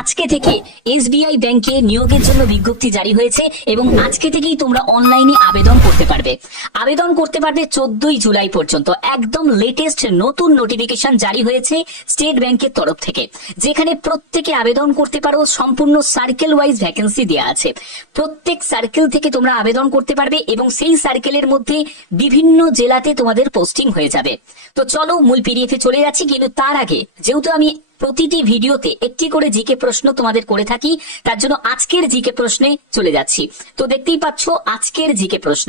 আজকে থেকে এসবিআই ব্যাংকে নিয়োগের জন্য বিজ্ঞপ্তি জারি হয়েছে এবং আজকে থেকেই তোমরা অনলাইনে আবেদন করতে পারবে। আবেদন করতে পারবে 14ই জুলাই পর্যন্ত। একদম লেটেস্ট নতুন নোটিফিকেশন জারি হয়েছে স্টেট ব্যাংকের তরফ থেকে, যেখানে প্রত্যেকে আবেদন করতে পারো। সম্পূর্ণ সার্কেল ওয়াইজ ভ্যাকেন্সি দেওয়া আছে। প্রত্যেক সার্কেল থেকে তোমরা আবেদন করতে পারবে এবং সেই সার্কেলের মধ্যে বিভিন্ন জেলাতে তোমাদের পোস্টিং হয়ে যাবে। তো চলো মূল পিডিএফে চলে যাচ্ছি, কিন্তু তার আগে যেহেতু আমি প্রতিটি ভিডিওতে একটি করে জিকে প্রশ্ন তোমাদের করে থাকি, তার জন্য আজকের জিকে প্রশ্নে চলে যাচ্ছি। তো দেখতেই পাচ্ছ আজকের জিকে প্রশ্ন,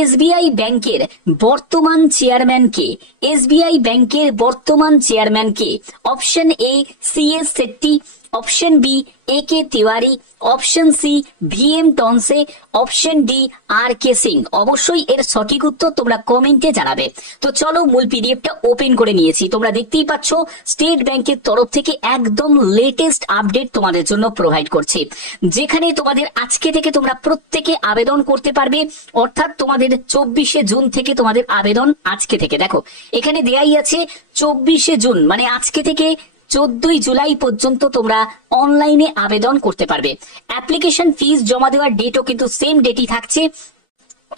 এসবিআই ব্যাংকের বর্তমান চেয়ারম্যান কে? এসবিআই ব্যাংকের বর্তমান চেয়ারম্যান কে? Option A CS Setty, option B A K Tiwari, option C V M Tonse, option D R K Singh. অবশ্যই এর সঠিক উত্তর তোমরা কমেন্টে জানাবে। তো চলো মূল পিডিএফটা ওপেন করে নিয়েছি। তোমরা দেখতেই পাচ্ছ স্টেট ব্যাংকের তরফ থেকে একদম লেটেস্ট আপডেট তোমাদের জন্য প্রোভাইড করছে, যেখানে তোমাদের আজকে থেকে তোমরা প্রত্যেকে আবেদন করতে পারবে। অর্থাৎ তোমাদের 24শে জুন থেকে তোমাদের আবেদন আজকে থেকে। দেখো এখানে দেয়াই আছে 24শে জুন, মানে আজকে থেকে 14ই জুলাই পর্যন্ত তোমরা অনলাইনে আবেদন করতে পারবে। অ্যাপ্লিকেশন ফিস জমা দেওয়ার ডেটও কিন্তু সেম ডেটই থাকছে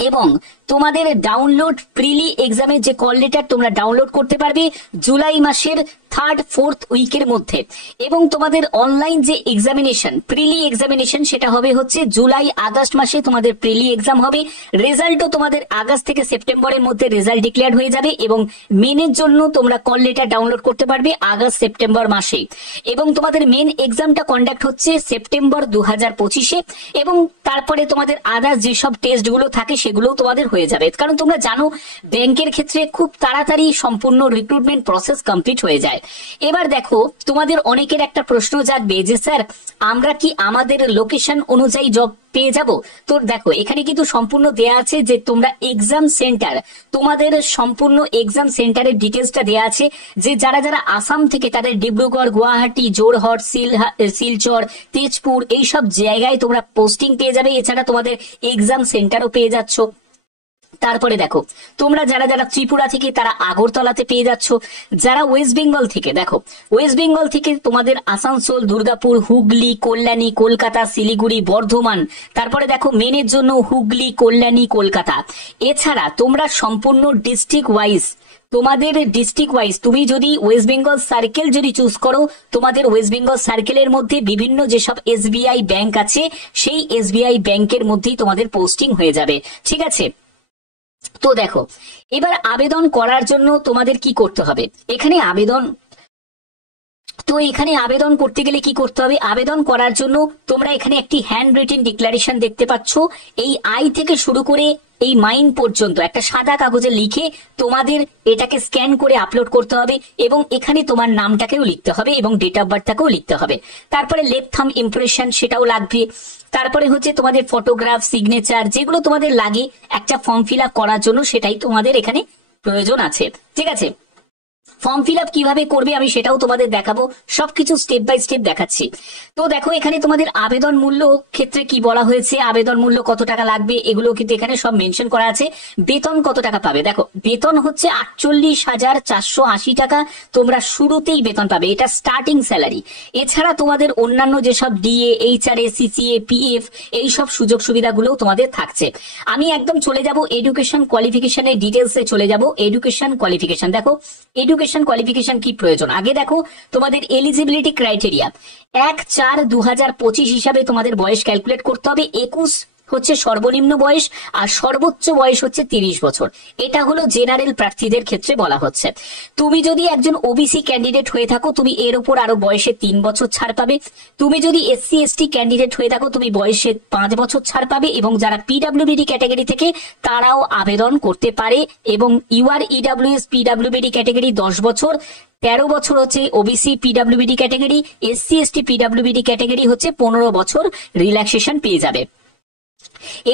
এবং তোমাদের ডাউনলোড প্রিলি এক্সামের যে কল লেটার তোমরা ডাউনলোড করতে পারবে জুলাই মাসের 3rd 4th উইকের মধ্যে। এবং তোমাদের অনলাইন যে এক্সামিনেশন প্রিলি এক্সামিনেশন সেটা হবে হচ্ছে জুলাই আগস্ট মাসে তোমাদের প্রিলি এক্সাম হবে। রেজাল্টও তোমাদের আগস্ট থেকে সেপ্টেম্বরের মধ্যে রেজাল্ট ডিক্লেয়ার হয়ে যাবে এবং মেনের জন্য তোমরা কল লেটার ডাউনলোড করতে পারবে আগস্ট সেপ্টেম্বর মাসে। এবং তোমাদের মেন এক্সামটা কন্ডাক্ট হচ্ছে সেপ্টেম্বর 2025-এ এবং তারপরে তোমাদের আদার্স যেসব টেস্টগুলো থাকে সেগুলোও তোমাদের হয়ে যাবে। কারণ তোমরা জানো ব্যাংকের ক্ষেত্রে খুব তাড়াতাড়ি সম্পূর্ণ রিক্রুটমেন্ট প্রসেস কমপ্লিট হয়ে যায়। এবার দেখো তোমাদের অনেকের একটা প্রশ্ন জাগবে যে স্যার আমরা কি আমাদের লোকেশন অনুযায়ী জব পেয়ে যাব? তো দেখো এখানে কিন্তু সম্পূর্ণ দেয়া আছে যে তোমরা এক্সাম সেন্টার, তোমাদের সম্পূর্ণ এক্সাম সেন্টারের ডিটেলসটা দেয়া আছে, যে যারা যারা আসাম থেকে তাদের ডিব্রুগড়, গুয়াহাটি, জোরহাট, শিলচর, তেজপুর এইসব জায়গায় তোমরা পোস্টিং পেয়ে যাবে। এছাড়া তোমাদের এক্সাম সেন্টারও পেয়ে যাচ্ছ। তারপরে দেখো তোমরা যারা যারা ত্রিপুরা থেকে তারা আগরতলাতে পেয়ে যাচ্ছ। যারা ওয়েস্ট বেঙ্গল থেকে, দেখো ওয়েস্ট বেঙ্গল থেকে তোমাদের আসানসোল, দুর্গাপুর, হুগলি, কল্যাণী, কলকাতা, শিলিগুড়ি, বর্ধমান। তারপরে দেখো মেনের জন্য হুগলি, কল্যাণী, কলকাতা। এছাড়া তোমরা সম্পূর্ণ ডিস্ট্রিক্ট ওয়াইজ, তোমাদের ডিস্ট্রিক্ট ওয়াইজ তুমি যদি ওয়েস্ট বেঙ্গল সার্কেল যদি চুজ করো, তোমাদের ওয়েস্ট বেঙ্গল সার্কেলের মধ্যে বিভিন্ন যেসব এসবিআই ব্যাংক আছে সেই এসবিআই ব্যাংকের মধ্যেই তোমাদের পোস্টিং হয়ে যাবে। ঠিক আছে? তো দেখো এবার আবেদন করার জন্য তোমাদের কি করতে হবে। এখানে আবেদন করতে গেলে কি করতে হবে? আবেদন করার জন্য তোমরা এখানে একটি হ্যান্ড রিটেন ডিক্লারেশন দেখতে পাচ্ছ। এই আই থেকে শুরু করে এই মাইন পর্যন্ত একটা সাদা কাগজে লিখে তোমাদের এটাকে স্ক্যান করে আপলোড করতে হবে এবং এখানে তোমার নামটাকেও লিখতে হবে এবং ডেট অফ বার্থটাকেও লিখতে হবে। তারপরে লেফট থাম্ব ইমপ্রেশন সেটাও লাগবে। তারপরে হচ্ছে তোমাদের ফটোগ্রাফ, সিগনেচার, যেগুলো তোমাদের লাগে একটা ফর্ম ফিল আপ করার জন্য, সেটাই তোমাদের এখানে প্রয়োজন আছে। ঠিক আছে? ফর্ম ফিল আপ কিভাবে করবে আমি সেটাও তোমাদের দেখাবো, সবকিছু স্টেপ বাই স্টেপ দেখাচ্ছি। তো দেখো এখানে তোমাদের আবেদন মূল্য ক্ষেত্রে কি বলা হয়েছে, আবেদন মূল্য কত টাকা লাগবে এগুলো কিন্তু এখানে সব মেনশন করা আছে। বেতন কত টাকা পাবে, দেখো বেতন হচ্ছে 48,480 টাকা তোমরা শুরুতেই বেতন পাবে, এটা স্টার্টিং স্যালারি। এছাড়া তোমাদের অন্যান্য যেসব ডিএ, এইচআরএ, সিসিএ, পিএফ এই সব সুযোগ সুবিধাগুলো তোমাদের থাকছে। আমি একদম চলে যাব এডুকেশন কোয়ালিফিকেশনের ডিটেলসে চলে যাব। এডুকেশন কোয়ালিফিকেশন, দেখো এডুকেশন কোয়ালিফিকেশন কি প্রয়োজন। আগে দেখো তোমাদের এলিজিবিলিটি ক্রাইটেরিয়া 1/4/2025 হিসাবে তোমাদের বয়স ক্যালকুলেট করতে হবে। 21 হচ্ছে সর্বনিম্ন বয়স আর সর্বোচ্চ বয়স হচ্ছে 30 বছর। এটা হলো জেনারেল প্রার্থীদের ক্ষেত্রে বলা হচ্ছে। তুমি যদি একজন ওবিসি ক্যান্ডিডেট হয়ে থাকো তুমি এর উপর আরো বয়সে 3 বছর ছাড় পাবে। তুমি যদি এসসি এসটি ক্যান্ডিডেট হয়ে থাকো তুমি বয়সে 5 বছর ছাড় পাবে। এবং যারা পিডব্লিউবিডি ক্যাটাগরি থেকে তারাও আবেদন করতে পারে। এবং ইউআর ইডব্লিউএস পিডব্লিউবিডি ক্যাটাগরি 10 বছর, 13 বছর হচ্ছে ওবিসি পিডব্লিউবিডি ক্যাটাগরি, এসসি এসটি পিডব্লিউবিডি ক্যাটাগরি হচ্ছে 15 বছর রিল্যাক্সেশন পেয়ে যাবে।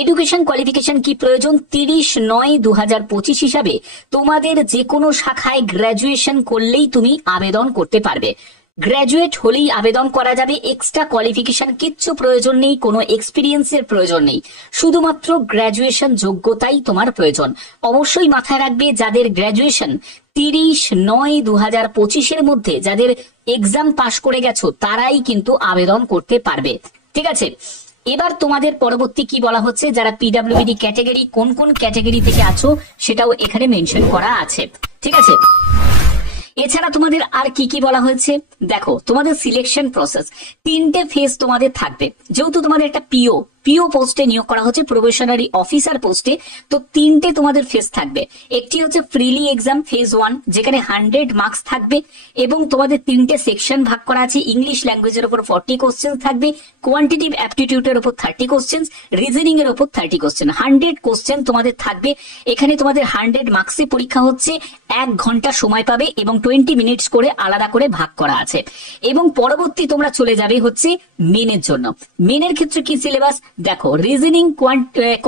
এডুকেশন কোয়ালিফিকেশন কি প্রয়োজন? 30/9/2025 হিসাবে তোমাদের যে কোনো শাখায় গ্র্যাজুয়েশন করলেই তুমি আবেদন করতে পারবে। গ্র্যাজুয়েট হলেই আবেদন করা যাবে, এক্সট্রা কোয়ালিফিকেশন কিচ্ছু প্রয়োজন নেই, কোনো এক্সপিরিয়েন্সের প্রয়োজন নেই, শুধুমাত্র গ্র্যাজুয়েশন যোগ্যতাই তোমার প্রয়োজন। অবশ্যই মাথায় রাখবে যাদের গ্র্যাজুয়েশন 30/9/2025 মধ্যে যাদের এক্সাম পাশ করে গেছো তারাই কিন্তু আবেদন করতে পারবে। ঠিক আছে, এবার তোমাদের পরবর্তী কি বলা হচ্ছে, যারা পিডব্লিউডি ক্যাটাগরি, কোন কোন ক্যাটাগরি থেকে আছো সেটাও এখানে মেনশন করা আছে। ঠিক আছে, এছাড়া তোমাদের আর কি কি বলা হয়েছে দেখো, তোমাদের সিলেকশন প্রসেস 3টে ফেজ তোমাদের থাকবে। যেহেতু তোমাদের একটা পিও পোস্টে নিয়োগ করা হচ্ছে, প্রবেশনারি অফিসার পোস্টে, তো 3টে তোমাদের ফেজ থাকবে। একটি হচ্ছে ফ্রিলি এক্সাম ফেজ 1, যেখানে 100 মার্কস থাকবে এবং তোমাদের 3টে সেকশন ভাগ করা আছে। ইংলিশ ল্যাঙ্গুয়েজের উপর 40 কোশ্চেন থাকবে, কোয়ান্টিটিভ অ্যাপটিটিউডের উপর 30 কোশ্চেন, রিজনিং এর উপর 30 কোশ্চেন, 100 কোশ্চেন তোমাদের থাকবে। এখানে তোমাদের 100 মার্কসে পরীক্ষা হচ্ছে, 1 ঘন্টা সময় পাবে এবং 20 মিনিটস করে আলাদা করে ভাগ করা আছে। এবং পরবর্তী তোমরা চলে যাবে হচ্ছে মেনের জন্য। মেনের ক্ষেত্রে কি সিলেবাস দেখো, রিজনিং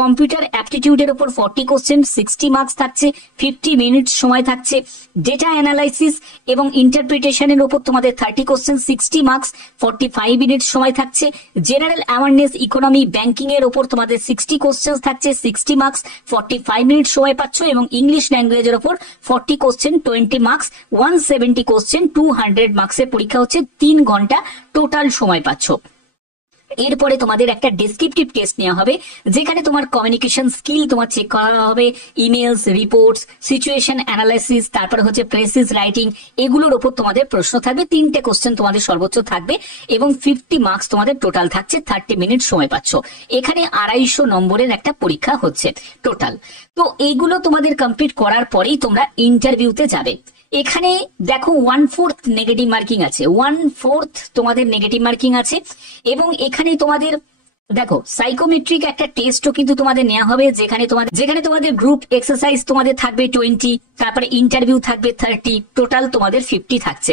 কম্পিউটার অ্যাপটিটিউডের উপর 40 কোশ্চেন, 60 মার্কস থাকছে, 50 মিনিটস সময় থাকছে। ডেটা অ্যানালাইসিস এবং ইন্টারপ্রিটেশনের উপর তোমাদের 30 কোশ্চেন, 60 মার্কস, 45 মিনিটস সময় থাকছে। জেনারেল অ্যাওয়ারনেস, ইকোনমি, ব্যাংকিং এর উপর তোমাদের 60 কোশ্চেন থাকছে, 60 মার্কস, 45 মিনিট সময় পাচ্ছ। এবং ইংলিশ ল্যাঙ্গুয়েজের উপর 40 কোশ্চেন, 20 মার্কস, 170 কোশ্চেন, 200 মার্কসের পরীক্ষা হচ্ছে, 3 ঘন্টা টোটাল সময় পাচ্ছ। এরপরে তোমাদের একটা ডেসক্রিপটিভ টেস্ট নেওয়া হবে, যেখানে তোমার কমিউনিকেশন স্কিল তোমার চেক করা হবে, ইমেলস, রিপোর্টস, সিচুয়েশন অ্যানালাইসিস, তারপরে হচ্ছে প্রেসিস রাইটিং, এগুলোর উপর তোমাদের প্রশ্ন থাকবে। 3টে কোশ্চেন তোমাদের সর্বোচ্চ থাকবে এবং 50 মার্কস তোমাদের টোটাল থাকছে, 30 মিনিট সময় পাচ্ছ। এখানে 250 নম্বরের একটা পরীক্ষা হচ্ছে টোটাল। তো এইগুলো তোমাদের কমপ্লিট করার পরেই তোমরা ইন্টারভিউতে যাবে। এখানে দেখো 1/4 নেগেটিভ মার্কিং আছে, 1/4 তোমাদের নেগেটিভ মার্কিং আছে। এবং এখানে তোমাদের দেখো সাইকোমেট্রিক একটা টেস্টও কিন্তু তোমাদের নেওয়া হবে, যেখানে তোমাদের গ্রুপ এক্সারসাইজ তোমাদের থাকবে 20, তারপরে ইন্টারভিউ থাকবে 30, টোটাল তোমাদের 50 থাকছে।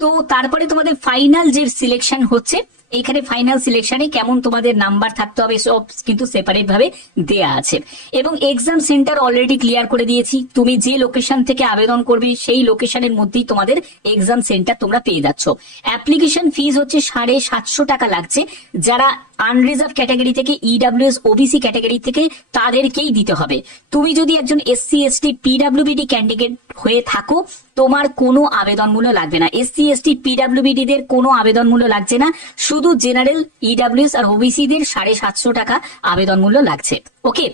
তো তারপরে তোমাদের ফাইনাল যে সিলেকশন হচ্ছে, এখানে ফাইনাল সিলেকশনে কেমন তোমাদের নাম্বার থাকতে হবে সব কিন্তু সেপারেট ভাবে দেয়া আছে। এবং এক্সাম সেন্টার অলরেডি ক্লিয়ার করে দিয়েছি, তুমি যে লোকেশন থেকে আবেদন করবে সেই লোকেশনের মধ্যেই তোমাদের এক্সাম সেন্টার তোমরা পেয়ে যাচ্ছ। অ্যাপ্লিকেশন ফিস হচ্ছে 750 টাকা লাগছে, যারা আনরিজার্ভ ক্যাটাগরি থেকে, ইডব্লিউএস ওবিসি ক্যাটাগরি থেকে, তাদেরকেই দিতে হবে। তুমি যদি একজন এসসি এসটি পিডব্লিউবিডি ক্যান্ডিডেট হয়ে থাকো, তোমার কোনো আবেদন মূল্য লাগবে না। এসসি এসটি পিডব্লিউবিডি দের কোনো আবেদন মূল্য লাগছে না, শুধু জেনারেল, ইডব্লিউএস আর ওবিসি দের 750 টাকা আবেদন মূল্য লাগছে। ওকে,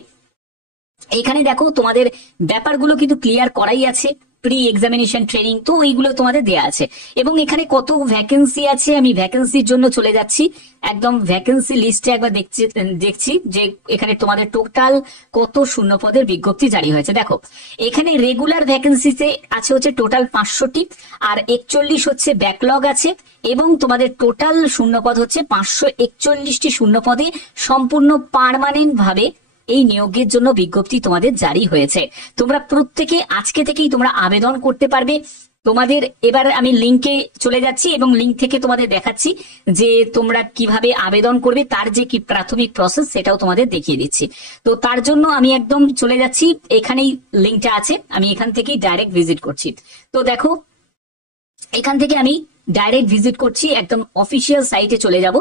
এখানে দেখো তোমাদের ব্যাপারগুলো কিন্তু ক্লিয়ার করাই আছে, প্রি এক্সামিনেশন ট্রেনিং, তো এইগুলো তোমাদের দেয়া আছে। এবং এখানে কত ভ্যাকেন্সি আছে, আমি ভ্যাকেন্সির জন্য চলে যাচ্ছি, একদম ভ্যাকেন্সি লিস্টে একবার দেখছি যে এখানে তোমাদের টোটাল কত শূন্য পদের বিজ্ঞপ্তি জারি হয়েছে। দেখো এখানে রেগুলার ভ্যাকেন্সিতে আছে হচ্ছে টোটাল 500টি, আর 41 হচ্ছে ব্যাকলগ আছে। এবং তোমাদের টোটাল শূন্যপদ হচ্ছে 541টি শূন্যপদে সম্পূর্ণ পার্মানেন্ট ভাবে এই নিয়োগের জন্য বিজ্ঞপ্তি তোমাদের জারি হয়েছে। তোমরা প্রত্যেকে আজকে থেকেই তোমরা আবেদন করতে পারবে। তোমাদের এবার আমি লিঙ্কে চলে যাচ্ছি এবং লিঙ্ক থেকে তোমাদের দেখাচ্ছি যে তোমরা কিভাবে আবেদন করবে, তার যে কি প্রাথমিক প্রসেস সেটাও তোমাদের দেখিয়ে দিচ্ছি। তো তার জন্য আমি একদম চলে যাচ্ছি, এখানেই লিঙ্কটা আছে, আমি এখান থেকেই ডাইরেক্ট ভিজিট করছি। তো দেখো এখান থেকে আমি ডাইরেক্ট ভিজিট করছি, একদম অফিসিয়াল সাইটে চলে যাব।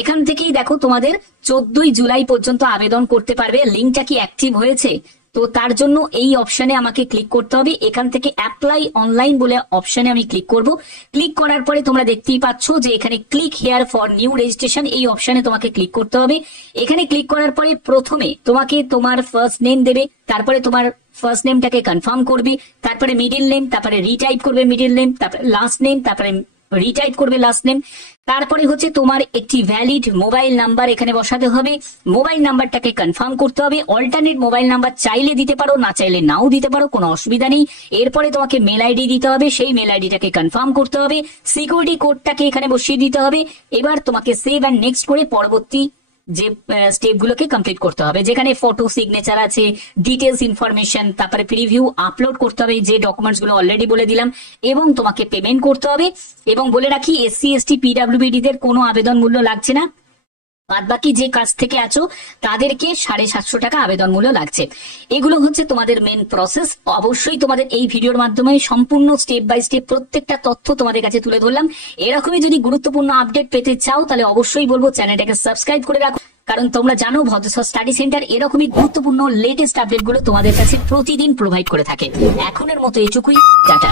এখান থেকেই দেখো তোমাদের 14 জুলাই পর্যন্ত আবেদন করতে পারবে। লিঙ্কটা কি অ্যাক্টিভ হয়েছে, তো তার জন্য এই অপশনে আমাকে ক্লিক করতে হবে। এখান থেকে অ্যাপ্লাই অনলাইন বলে অপশনে আমি ক্লিক করব। ক্লিক করার পরে তোমরা দেখতেই পাচ্ছ যে এখানে click here for new registration, এই অপশনে তোমাকে ক্লিক করতে হবে। এখানে ক্লিক করার পরে প্রথমে তোমাকে তোমার ফার্স্ট নেম দেবে, তারপরে তোমার ফার্স্ট নেমটাকে কনফার্ম করবে, তারপরে মিডিল নেম, তারপরে রিটাইপ করবে মিডিল নেম, তারপরে লাস্ট নেম, তারপরে রিটাইপ করবে লাস্ট নেম। তারপরে হচ্ছে তোমার একটি ভ্যালিড মোবাইল নাম্বার এখানে বসাতে হবে। মোবাইল নাম্বারটাকে কনফার্ম করতে হবে। অল্টারনেট মোবাইল নাম্বার চাইলে দিতে পারো, না চাইলে নাও দিতে পারো, কোনো অসুবিধা নেই। এরপরে তোমাকে মেল আইডি দিতে হবে, সেই মেল আইডিটাকে কনফার্ম করতে হবে। সিকিউরিটি কোডটাকে এখানে বসিয়ে দিতে হবে। এবার তোমাকে সেভ অ্যান্ড নেক্সট করে পরবর্তী যে স্টেপগুলোকে কমপ্লিট করতে হবে, যেখানে ফটো, সিগনেচার আছে, ডিটেলস ইনফরমেশন, তারপরে প্রিভিউ আপলোড করতে হবে, যে ডকুমেন্টস গুলো অলরেডি বলে দিলাম, এবং তোমাকে পেমেন্ট করতে হবে। এবং বলে রাখি এসসি এসটি পিডব্লিউবিডি দের কোনো আবেদন মূল্য লাগছে না, বাদবাকি যে কাজ থেকে আছো তাদেরকে 750 টাকা আবেদন মূল্য লাগছে। এগুলো হচ্ছে তোমাদের মেন প্রসেস। অবশ্যই তোমাদের এই ভিডিওর মাধ্যমে সম্পূর্ণ স্টেপ বাই স্টেপ প্রত্যেকটা তথ্য তোমাদের কাছে তুলে ধরলাম। এরকমই যদি গুরুত্বপূর্ণ আপডেট পেতে চাও তাহলে অবশ্যই বলবো চ্যানেলটাকে সাবস্ক্রাইব করে রাখো, কারণ তোমরা জানো ভদ্রসর স্টাডি সেন্টার এরকমই গুরুত্বপূর্ণ লেটেস্ট আপডেট গুলো তোমাদের কাছে প্রতিদিন প্রোভাইড করে থাকে। এখনের মতো এটুকুই, টাটা।